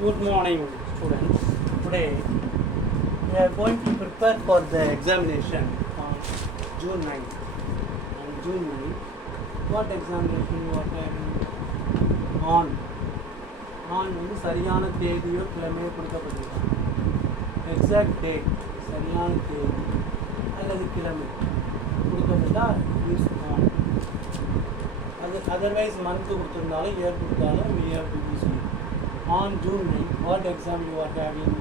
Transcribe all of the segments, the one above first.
Good morning, students. Today we are going to prepare for the examination on June 9th. On June 9th, what examination you are having? On வந்து சரியான தேதியோ கிழமையோ கொடுக்கப்பட்டிருக்காங்க. Exact date சரியான தேதி அல்லது கிழமை கொடுக்கப்பட்டால் use on. அது otherwise month கொடுத்துருந்தாலும் year கொடுத்தாலும் we have to use it. On June 9th, what exam you are having?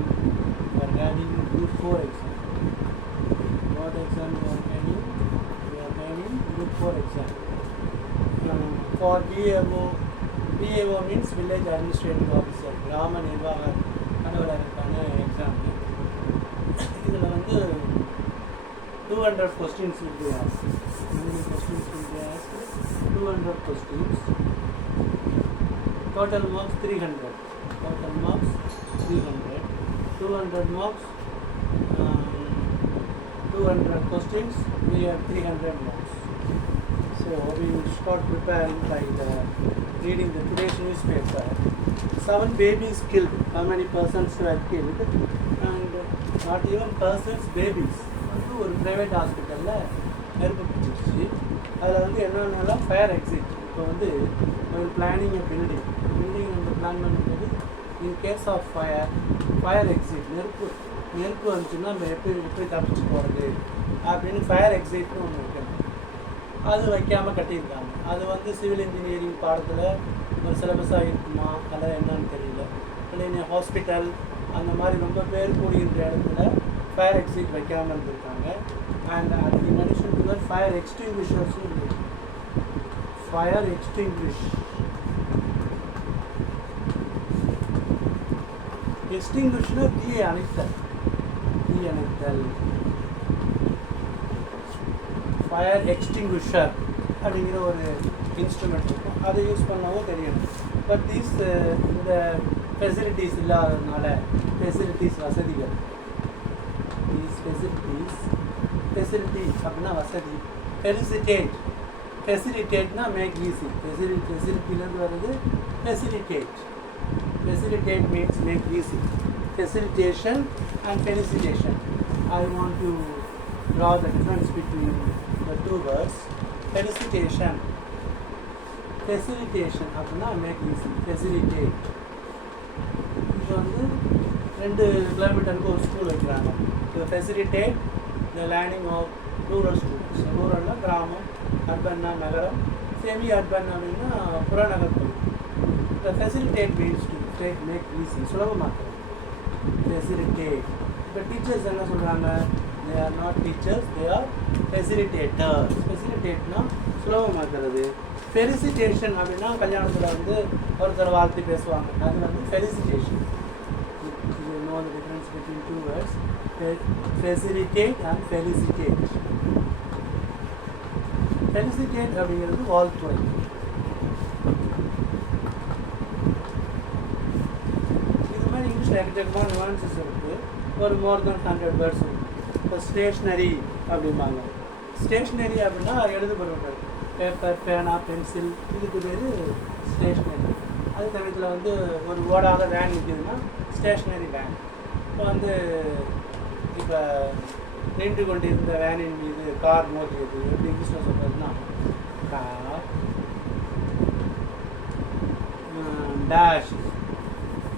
You are having Group 4 exam. What exam you are having? You are having Group 4 exam. For BAO means Village Administrative Officer. கிராம நிர்வாக அலுவலருக்கான exam. இதில் வந்து 200 questions will be asked. How many questions will be asked? 200 questions. Total marks 300. Total marks 300. 200 marks. 200 questions. We have 300 marks. So we will start preparing by reading the today's newspaper. 7 babies killed. How many persons were killed? And not even persons, babies. ஒரு private ஹாஸ்பிட்டலில் நெருப்பு பிடிச்சிருச்சு. அதில் வந்து என்னென்னலாம் fire exit. இப்போ வந்து ஒரு பிளானிங் பில்டிங் வந்து பிளான் பண்ணும்போது இன்கேஸ் ஆஃப் ஃபயர் எக்ஸிட் நெருப்பு வந்துச்சுன்னா நம்ம எப்படி தப்பிச்சு போகிறது அப்படின்னு ஃபயர் எக்ஸிட்னு ஒன்று வைக்கணும். அது வைக்காமல் கட்டியிருக்காங்க. அது வந்து சிவில் இன்ஜினியரிங் பாடத்தில் ஒரு சிலபஸாக இருக்குமா அதெல்லாம் என்னன்னு தெரியல. இல்லைன்னா ஹாஸ்பிட்டல் அந்த மாதிரி ரொம்ப பேர் கூடியிருந்த இடத்துல ஃபயர் எக்ஸிட் வைக்காமல் இருந்திருக்காங்க. அண்ட் அதுக்கு மென்ஷன் டு தட் ஃபயர் எக்ஸ்டிங்விஷர்ஸும் இருக்குது. ஃபயர் எக்ஸ்டிங்விஷ்னா தீயை அணைத்தல். ஃபயர் எக்ஸ்டிங்விஷர் அப்படிங்கிற ஒரு இன்ஸ்ட்ருமெண்ட் இருக்கும். அதை யூஸ் பண்ணவும் தெரியணும். பட் இந்த ஃபெசிலிட்டிஸ் இல்லாததுனால வசதிகள் ஃபெசிலிட்டி அப்படின்னா வசதி. ஃபெசிலிட்டேட்னா மேக் ஈஸி. ஃபெசிலிட்டிலேருந்து வருது facilitate means make easy. Facilitation and felicitation. I want to draw the difference between the two words. Felicitation அப்படின்னா மேக் ஈஸி. ஃபெசிலிட்டேட் இப்போ வந்து 2 கிலோமீட்டருக்கு ஒரு ஸ்கூல் வைக்கிறாங்க. To facilitate the learning of rural students. ரூரல்னா கிராமம், அர்பன்னா நகரம், செமி அர்பன் அப்படின்னா புறநகர் பகுதி. The facilitate means to make easy, சுலபமாக்குறது. ஃபெசிலிட்டேட். இப்போ டீச்சர்ஸ் என்ன சொல்கிறாங்க? They are not teachers, they are facilitators. ஃபெசிலிட்டேட்னா சுலபமாக்குறது. ஃபெலிசிட்டேஷன் அப்படின்னா கல்யாணத்தில் வந்து ஒருத்தர் வாழ்த்து பேசுவாங்க. அது வந்து felicitation. You know the difference between two words. Facilitate and felicitate. Felicitate அப்படிங்கிறது வாழ்த்துறை. இது மாதிரி இங்கிலீஷில் எக்கச்சக்கமான நியூவான்சஸ் இருக்குது. ஒரு மோர் தென் 100 வேர்ட்ஸ் இருக்குது. இப்போ ஸ்டேஷ்னரி அப்படிம்பாங்க. ஸ்டேஷ்னரி அப்படின்னா எழுதுபொருட்கள், பேப்பர், பேனா, பென்சில், இதுக்கு பேர் ஸ்டேஷ்னரி. அது சமயத்தில் வந்து ஒரு ஓடாத வேன் நிற்கிதுன்னா ஸ்டேஷ்னரி வேன். இப்போ நின்று கொண்டிருந்த வேனின் மீது கார் மோதியது. எப்படி இங்கிலீஷில் சொல்கிறதுனா கார் டேஷ்.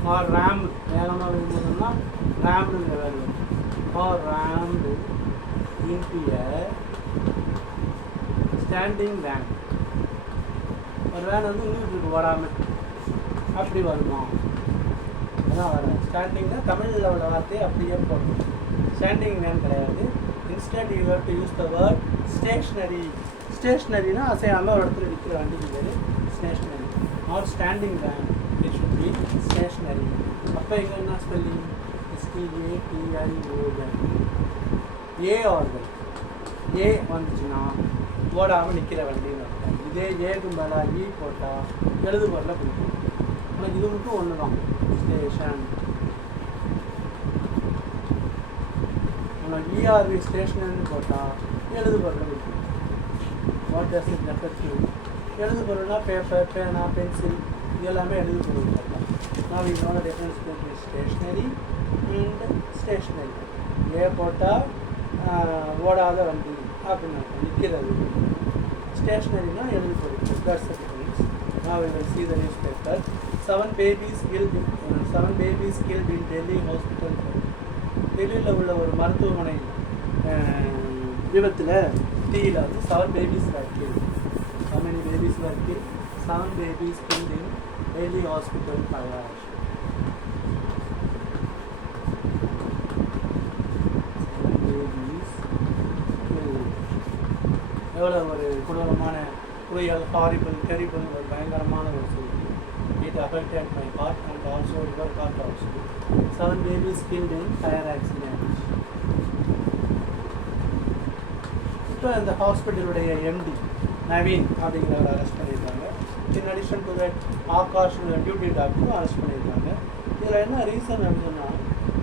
கார் ரேம் வேகமாக இருந்ததுன்னா ரேம்டுங்கிற வேலை. Car rammed into standing van. ஒரு வேன் வந்து நின்றுட்டு ஓடாமல் அப்படி வருமா? அதான் வர ஸ்டாண்டிங்னா தமிழில் உள்ள வார்த்தையை அப்படியே போடணும். ஸ்டாண்டிங் வேன் கிடையாது. Instant you have to use the word stationary. ஸ்டேஷ்னரினா அசையாமல் ஒரு இடத்துல நிற்கிற வண்டிக்கு பேர் stationary. Not standing van, it should be stationary. அப்போ இங்கே என்ன spelling? STATION. A order. A வந்துச்சுன்னா ஓடாமல் நிற்கிற வண்டின்னு அர்த்தம். இதே ஏக்கு மேலே ஈ போட்டால் எழுது பொருளில் பிடிக்கும். ஆனால் இது மட்டும் ஒன்று தான், ஸ்டேஷன். ஆனால் ERV ஸ்டேஷனர்னு போட்டால் எழுது பொருளில் பிடிக்கும். What does it refer to? எழுது பொருள்னா பேப்பர், பேனா, பென்சில், இது எல்லாமே எழுது பொருள் போடலாம். Now we know the difference between stationary and stationary. A போட்டால் ஓடாத வண்டி அப்படின்னு நிற்கிறது. Stationaryனா எழுதி போடுறது. That's the difference. Now we will see the newspaper. 7 babies killed in Delhi hospital. டெல்லியில் உள்ள ஒரு மருத்துவமனை விபத்தில் தீயில் வந்து 7 babies were killed. How many babies were killed? 7 babies killed in Delhi hospital fire. எவ்வளோ ஒரு கொடூரமான புயல், ஹாரிபிள், டெரிபிள், ஒரு பயங்கரமான ஒரு செய்தி. It affected my heart and also your heart also. 7 babies killed in fire accident. இப்போ இந்த ஹாஸ்பிட்டலுடைய எம்டி நவீன் அப்படிங்கிறவரை அரெஸ்ட் பண்ணியிருக்காங்க. In addition to that Akash duty டாக்டரும் அரெஸ்ட் பண்ணியிருக்காங்க. இதில் என்ன ரீசன் அப்படின்னா,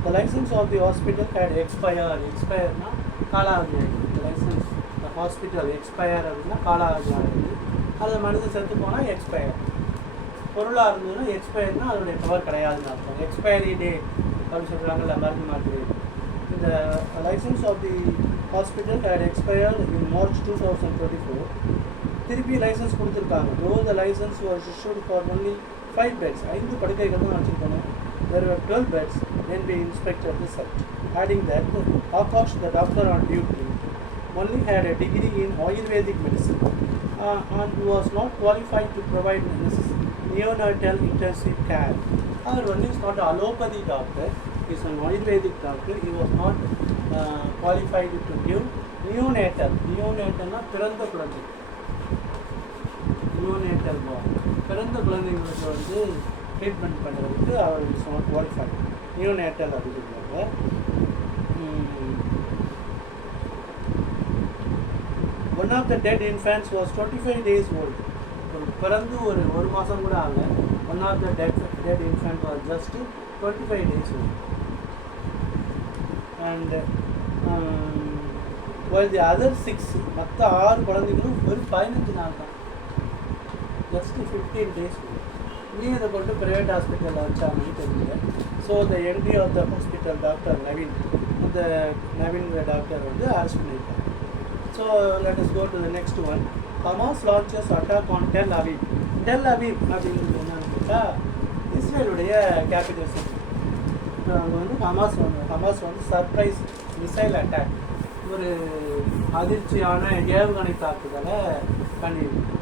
the license of the hospital had எக்ஸ்பயர்னா காலாவதி ஆகிடுது. இந்த லைசன்ஸ் ஹாஸ்பிட்டல் எக்ஸ்பயர் அப்படின்னா காலாவதி ஆகுது. அதை மனிதன் செத்து போனால் எக்ஸ்பயர். பொருளாக இருந்ததுன்னா எக்ஸ்பயர்னால் அதனுடைய பவர் கிடையாதுன்னு அர்த்தம். எக்ஸ்பயரி டேட் அப்படின்னு சொல்கிறாங்கல்ல மருந்து மாற்று. இந்த license of the hospital had expired in March 2024. திருப்பி லைசன்ஸ் கொடுத்துருக்காங்க. Though the license was issued for only 5 beds. 5 படுக்கைகள் தான் வச்சுருக்கணும். There were 12 beds when we inspected the site. Adding that, Akash, the doctor on duty, only had a degree in Ayurvedic medicine and was not qualified to provide neonatal intensive care. However, one is not an allopathy doctor, he is an Ayurvedic doctor. He was not qualified to give neonatal. Neonatal na பிறந்த குழந்தை. Neonatal born. பிறந்த குழந்தைங்களுக்கு வந்து treatment பண்ணுறதுக்கு அவர் is not qualified. Neonatal அப்படிங்கிறாங்க. One of the dead infants was 25 days old. பிறந்து ஒரு மாதம் கூட ஆகல. One of the dead infant was just 25 days old. And while the other 6 மற்ற 6 குழந்தைகளும் ஒரு 15 நாள் தான், just 15 days old. நீ இதை கொண்டு ப்ரைவேட் ஹாஸ்பிட்டலில் வச்சாங்கன்னு தெரியல. So the MD of the hospital doctor Naveen, இந்த நவீன் டாக்டர் வந்து அரெஸ்ட் பண்ணியிருக்காங்க. So let us go to the next one. Hamas launches attack on Tel Aviv. Tel Aviv அப்படிங்கிறது என்னன்னு கேட்டால் இஸ்ரேலுடைய கேபிட்டல் சிட்டி. இப்போ அங்கே வந்து ஹமாஸ் வந்து சர்ப்ரைஸ் மிசைல் அட்டாக், ஒரு அதிர்ச்சியான ஏவுகணை தாக்குதலை பண்ணியிருக்கு.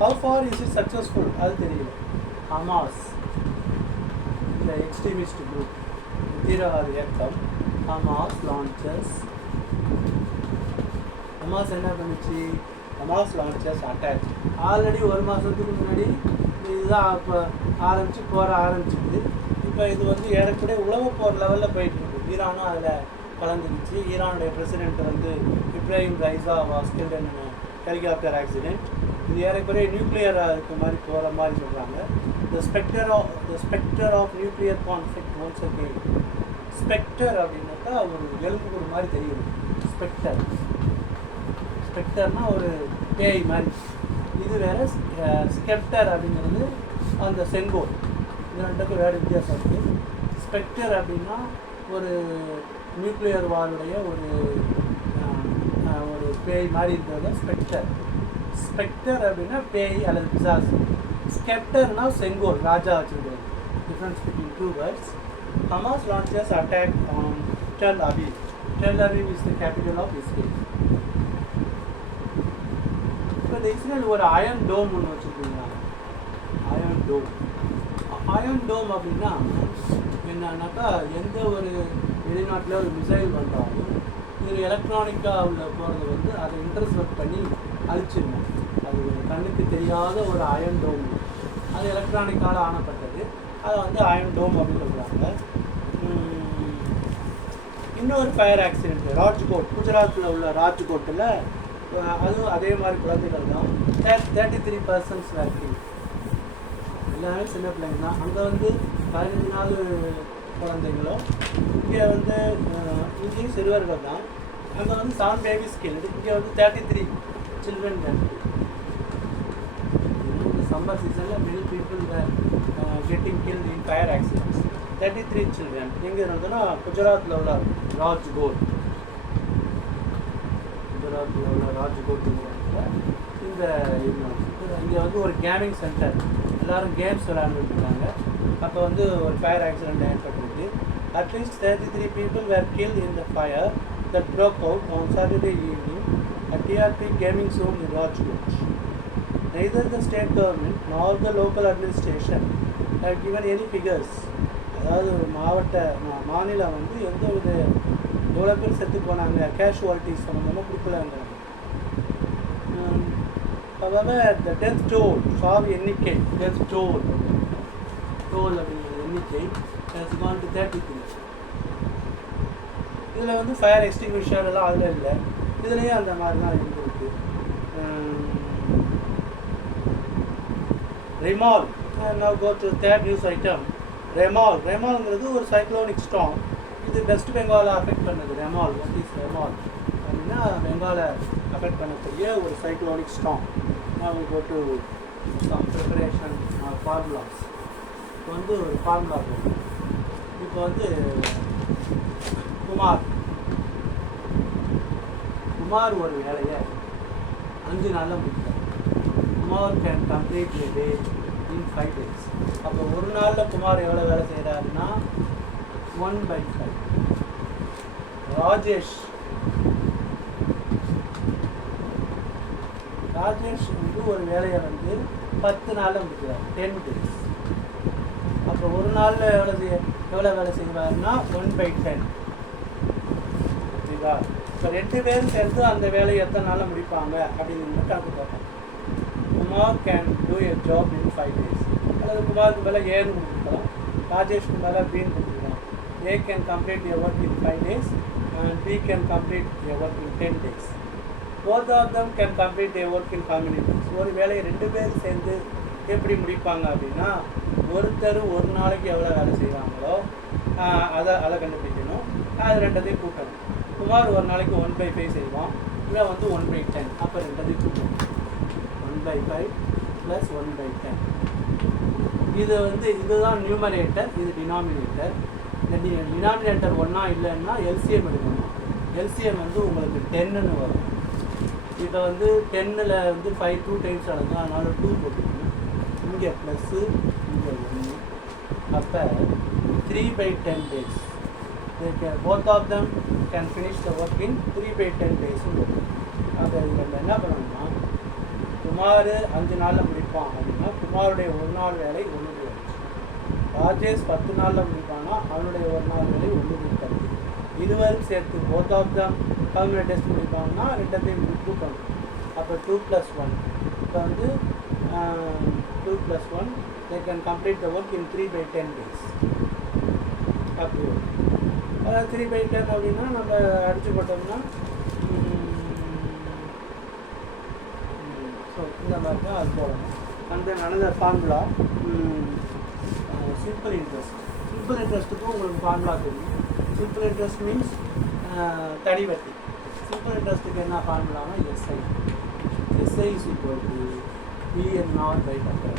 How far is it successful? அது தெரியல. ஹமாஸ் இந்த எக்ஸ்ட்ரீமிஸ்ட் குரூப், தீவிரவாத இயக்கம் ஹமாஸ் லான்ச்சஸ். ஹமாஸ் என்ன பண்ணுச்சு? Hamas launches attack. ஆல்ரெடி ஒரு மாதத்துக்கு முன்னாடி இதுதான் இப்போ போர ஆரம்பிச்சிது. இப்போ இது வந்து ஏறக்குறைய உளவு போர் லெவலில் போயிட்டுருக்கு. ஈரானும் அதில் கலந்துருச்சு. ஈரானுடைய பிரசிடென்ட் வந்து Ibrahim Raisi was killed in helicopter accident. இது ஏறக்குறைய நியூக்ளியர் இருக்க மாதிரி போகிற மாதிரி சொல்கிறாங்க. The spectre of nuclear conflict once again. Spectre அப்படின்னாக்கா ஒரு எலும்புக்கூடு மாதிரி தெரியும். ஸ்பெக்டர்னால் ஒரு பேய் மாதிரி. இது வேறு ஸ்கெப்டர் அப்படிங்கிறது அந்த செங்கோல். இது ரெண்டுக்கும் வேறு வித்தியாசம் இருக்குது. ஸ்பெக்டர் அப்படின்னா ஒரு நியூக்ளியர் வாளுடைய ஒரு பேய் மாதிரி இருக்கிறது ஸ்பெக்டர். ஸ்பெக்டர் அப்படின்னா பேய் அல்லது பிசாசு. ஸ்கெப்டர்னா செங்கோல், ராஜா வச்சுருக்கிறது. Difference between 2 words. Hamas launches attack on Tel Aviv. Tel Aviv is the capital of Israel. இப்போ இந்த இஸ்ரேல் ஒரு அயன் டோம் ஒன்று வச்சுருக்கீங்களா? அயன் டோம் அப்படின்னா என்னன்னாக்கா, எந்த ஒரு வெளிநாட்டில் ஒரு மிசைல் வந்தாலும் இது எலக்ட்ரானிக்காக உள்ள போகிறது வந்து அதை இன்டர்செப்ட் பண்ணி அழிச்சிருந்தோம். அது கண்ணுக்கு தெரியாத ஒரு அயன் டோம். அது எலக்ட்ரானிக்கால் ஆனப்பட்டது. அதை வந்து அயன் டோம் அப்படின்னு சொல்கிறாங்க. இன்னொரு ஃபயர் ஆக்சிடென்ட் ராஜ்கோட், குஜராத்தில் உள்ள ராஜ்கோட்டில், அதுவும் அதே மாதிரி குழந்தைகள் தான். 33 persons வேக்சின். எல்லாமே சின்ன பிள்ளைங்க தான். அங்கே வந்து 15 நாள் குழந்தைங்களும், இங்கே வந்து இங்கேயும் சிறுவர்கள் தான். அங்கே வந்து 7 babies killed. இங்கே வந்து 33 children. இந்த சம்மர் சீசனில் many people were getting killed in fire accidents. 33 children. எங்கே இருந்ததுன்னா குஜராத்தில் உள்ள ராஜ்கோட். குஜராத்தில் உள்ள ராஜ்கோட் இந்த இங்கே வந்து ஒரு கேமிங் சென்டர், எல்லோரும் கேம்ஸ் விளையாண்டுட்டு இருக்காங்க. அப்போ வந்து ஒரு ஃபயர் ஆக்சிடென்ட் ஏற்பட்டிருக்கு. At least 33 people were killed in the fire that broke out on Saturday evening at TRP Gaming Zone in Rajkot. Neither the state government nor the local administration have given any figures. அதாவது மாநிலம் வந்து எந்த வித எவ்வளோ பேர் செத்து போனாங்க casualties சம்மந்தமாக கொடுக்கலாங்க. However, the death toll, சாவு எண்ணிக்கை, death toll அப்படிங்கிற எண்ணிக்கை has gone to 33. இதில் வந்து ஃபயர் எக்ஸ்டிங்விஷர் எல்லாம் அதில் இல்லை, இதுலேயும் அந்த மாதிரி தான் இருந்திருக்கு. ரெமால். now go to third news item. ரெமால்ங்கிறது ஒரு சைக்ளோனிக் ஸ்டார்ம். இது வெஸ்ட் பெங்காலை அஃபெக்ட் பண்ணுது. ரெமால், வாட் இஸ் ரெமால் அப்படின்னா பெங்காலை அஃபெக்ட் பண்ணக்கூடிய ஒரு cyclonic storm. now we go to some preparation formulas. இப்போ வந்து ஒரு ஃபார்முலா போகும். இப்போ வந்து குமார் ஒரு வேலையை 5 நாளில் முடித்தார். Kumar can complete a day in 5 days. அப்போ ஒரு நாளில் குமார் எவ்வளோ வேலை செய்கிறாருன்னா 1/5. ராஜேஷ் வந்து ஒரு வேலையை வந்து 10 நாளில் முடிக்கிறார், 10 days. அப்போ ஒரு நாளில் எவ்வளோ வேலை செய்வாருன்னா 1/10. ஓகேவா? இப்போ 2 பேரும் சேர்ந்து அந்த வேலையை எத்தனை நாளில் முடிப்பாங்க அப்படின்னு கணக்கு பார்ப்போம். Kumar can do a job in 5 days. அல்லது குமாருக்கு மேலே ஏன்னு கொடுத்துக்கலாம், ராஜேஷ்க்கு மேலே பின்னு கொடுத்துக்கலாம். A can complete a work in 5 days and B can complete a work in 10 days. Both of them can complete their work in how many days? ஒரு வேலையை 2 பேர் சேர்ந்து எப்படி முடிப்பாங்க அப்படின்னா, ஒருத்தர் ஒரு நாளைக்கு எவ்வளோ வேலை செய்வாங்களோ அதை கண்டுபிடிக்கணும். அது 2த்தையும் கூட்டணும். குமார் ஒரு நாளைக்கு 1/5 செய்வான், இவன் வந்து 1/10. அப்போ 2த்தையும் கூட்டணும். 1/5 + 1/10. இது வந்து இதுதான் நியூமரேட்டர், இது டினாமினேட்டர். இந்த டினாமினேட்டர் ஒன்றா இல்லைன்னா எல்சிஎம் எடுக்கணும். எல்சிஎம் வந்து உங்களுக்கு 10ன்னு வரும். இதை வந்து 10ல் வந்து 5 2 டைம்ஸ் நடக்கும், அதனால் 2 போட்டுக்கணும். இங்கே ப்ளஸ்ஸு, இங்கே 1. அப்போ 3/10 days. Both of them can finish the work in 3/10 days. அப்போ இதில் நம்ம என்ன பண்ணணும்னா, குமார் 5 நாளில் முடிப்பான் அப்படின்னா குமாருடைய ஒரு நாள் வேலை 1 ராஜேஷ் 10 நாளில் முடிப்பான்னா அவனுடைய ஒரு நாள் வேலை 1 இருவரும் சேர்த்து both of them how test முடிப்பாங்கன்னா 2த்தையும் ப்ரூவ் பண்ணணும். அப்போ 2 + 1. இப்போ வந்து 2 + 1 they can complete the work in 3/10 days. அப்படி 3/10 அப்படின்னா நம்ம அடிச்சு போட்டோம்னா ஸோ இந்த மாதிரி தான் அது போடணும். அந்த another formula simple interest. Simple இன்ட்ரெஸ்ட்டுக்கும் உங்களுக்கு ஃபார்முலா தெரியும். சிம்பிள் இன்ட்ரெஸ்ட் மீன்ஸ் தனி வட்டி. சிம்பிள் இன்ட்ரெஸ்ட்டுக்கு என்ன ஃபார்முலானா SI. SI is equal to PNR/100.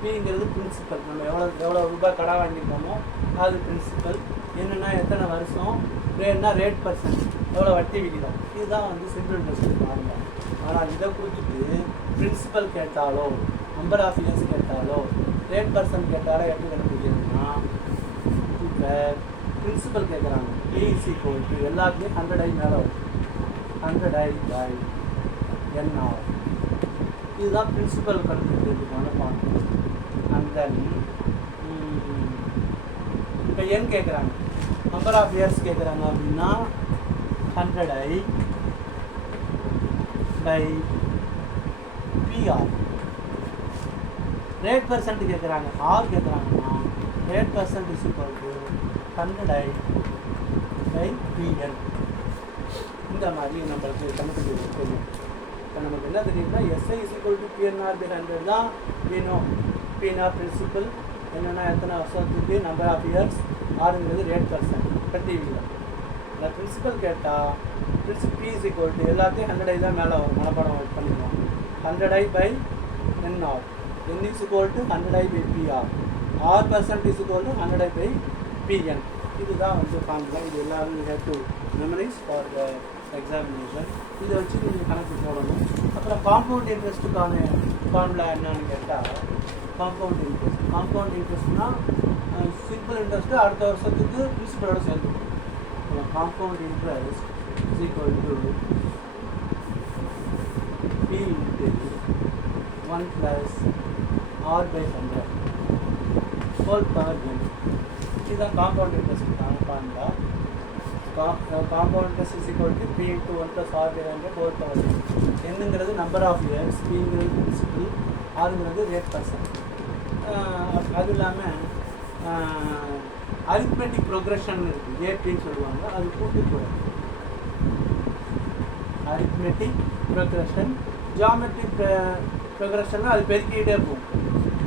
பிங்கிறது பிரின்சிபல். நம்ம எவ்வளோ ரூபாய் கடை வாங்கியிருக்கோமோ அது பிரின்சிபல். என்னென்னா எத்தனை வருஷம், ரேட்னா ரேட் பர்சன்ட், எவ்வளோ வட்டி விகிதம். இதுதான் வந்து சிம்பிள் இன்ட்ரெஸ்ட்டுக்கு ஃபார்முலா. ஆனால் இதை கொடுத்துட்டு பிரின்சிபல் கேட்டாலோ நம்பர் ஆஃப் இயர்ஸ் கேட்டாலோ ரேட் பர்சன்ட் கேட்டாலோ எப்படி கண்டுபிடிக்கிறதுனா, இப்போ பிரின்சிபல் கேட்குறாங்க P = எல்லாத்துலேயும் 100i மேலே வரும். 100i/NR. இதுதான் பிரின்சிபல் கண்டுபிடிக்கிறதுக்கான ஃபார்முலா. அண்ட் தென் இப்போ என் கேட்குறாங்க, நம்பர் ஆஃப் இயர்ஸ் கேட்குறாங்க அப்படின்னா 100i/PR. ரேட் பர்சன்ட் கேட்குறாங்க, ஆர் கேட்குறாங்கன்னா rate percent is equal to 100i/PN. இந்த மாதிரி நம்மளுக்கு கண்டுபிடிக்க தெரியும். இப்போ நமக்கு என்ன தெரியும்னா SI = PNR/100 தான் வேணும். PNR பிரின்சிபல் என்னென்னா எத்தனை வருஷத்துக்கு, நம்பர் ஆஃப் இயர்ஸ், ஆறுங்கிறது ரேட் பர்சன்ட் கட்டி விகிதம். இந்த பிரின்சிபல் கேட்டால் பிரின்சிபல் P = எல்லாத்தையும் 100i தான் மேலே வரும். மனப்பாடம் பண்ணிடுவோம். 100i/NR. n is equal to 100i by pr, r percent is equal to 100i by pn. இதுதான் வந்து ஃபார்முலா. இது எல்லாமே you have to memorize for the examination. இதை வச்சு நீங்கள் கணக்கு போடணும். அப்புறம் காம்பவுண்ட் இன்ட்ரெஸ்ட்டுக்கான ஃபார்முலா என்னன்னு கேட்டால், காம்பவுண்ட் இன்ட்ரெஸ்ட்னா சிம்பிள் இன்ட்ரெஸ்ட்டு அடுத்த வருஷத்துக்கு பிரின்சிபலோட சேர்ந்து compound interest is equal to p into 1 plus r by 100 whole power n. இதுதான் காம்பவுண்ட் இன்ட்ரெஸ்ட்டுக்கான formula. Compound interest is equal to p into 1 plus r by 100 whole power n. என்னங்கிறது number of years, பிங்கிறது principal, ஆறுங்கிறது rate percent. அது இல்லாமல் arithmetic progression இருக்குது, ஏபின்னு சொல்லுவாங்க. அது கூட்டுத்தொடர். அரித்மெட்டிக் ப்ரோக்ரஷன், ஜியாமெட்ரிக் ப்ரோக்ரஷன்னா அது பெருக்கிட்டே போகும்.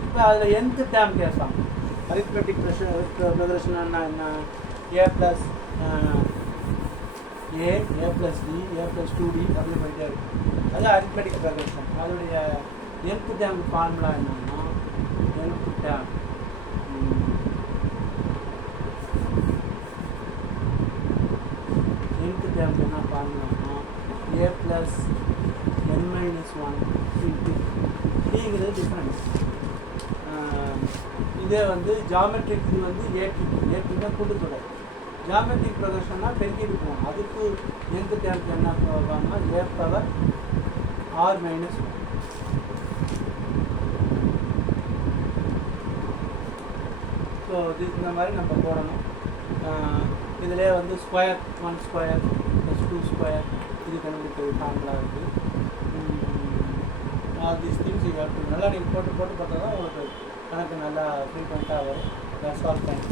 இப்போ அதில் nth டேர்ம் கேட்பாங்க. அரித்மெட்டிக் ப்ரோக்ரஷன்னா என்ன? a plus a plus d, a plus 2d அப்படி போயிட்டே இருக்கும். அது அரித்மெட்டிக் ப்ரோக்ரஷன். அதோடைய nth டேர்ம் ஃபார்முலா என்னன்னா, nth டேர்ம் என்ன ஃபார்முலானா a plus n minus 1 into டிங்கிறது டிஃப்ரென்ஸ். இதே வந்து ஜாமெட்ரிக் வந்து ஏபின்னா கூட்டுத்தொடர். ஜாமெட்ரிக் ப்ரொக்ரஷன்னா பெருக்கிட்டு போகும். அதுக்கு nth டேர்ம்க்கு என்ன பண்ணுவாங்கன்னா a power r minus 1. So இந்த மாதிரி நம்ம போடணும். இதிலே வந்து ஸ்கொயர் 1 ஸ்கொயர் ப்ளஸ் 2 ஸ்கொயர் இது கண்டுபிடிக்கிறது ஃபார்முலா இருக்குது. These things you have to நல்லா நீங்கள் போட்டு பார்த்தா தான் உங்களுக்கு கணக்கு நல்லா ஃப்ரீக்வெண்ட்டாக வரும். That's all. தேங்க்ஸ்.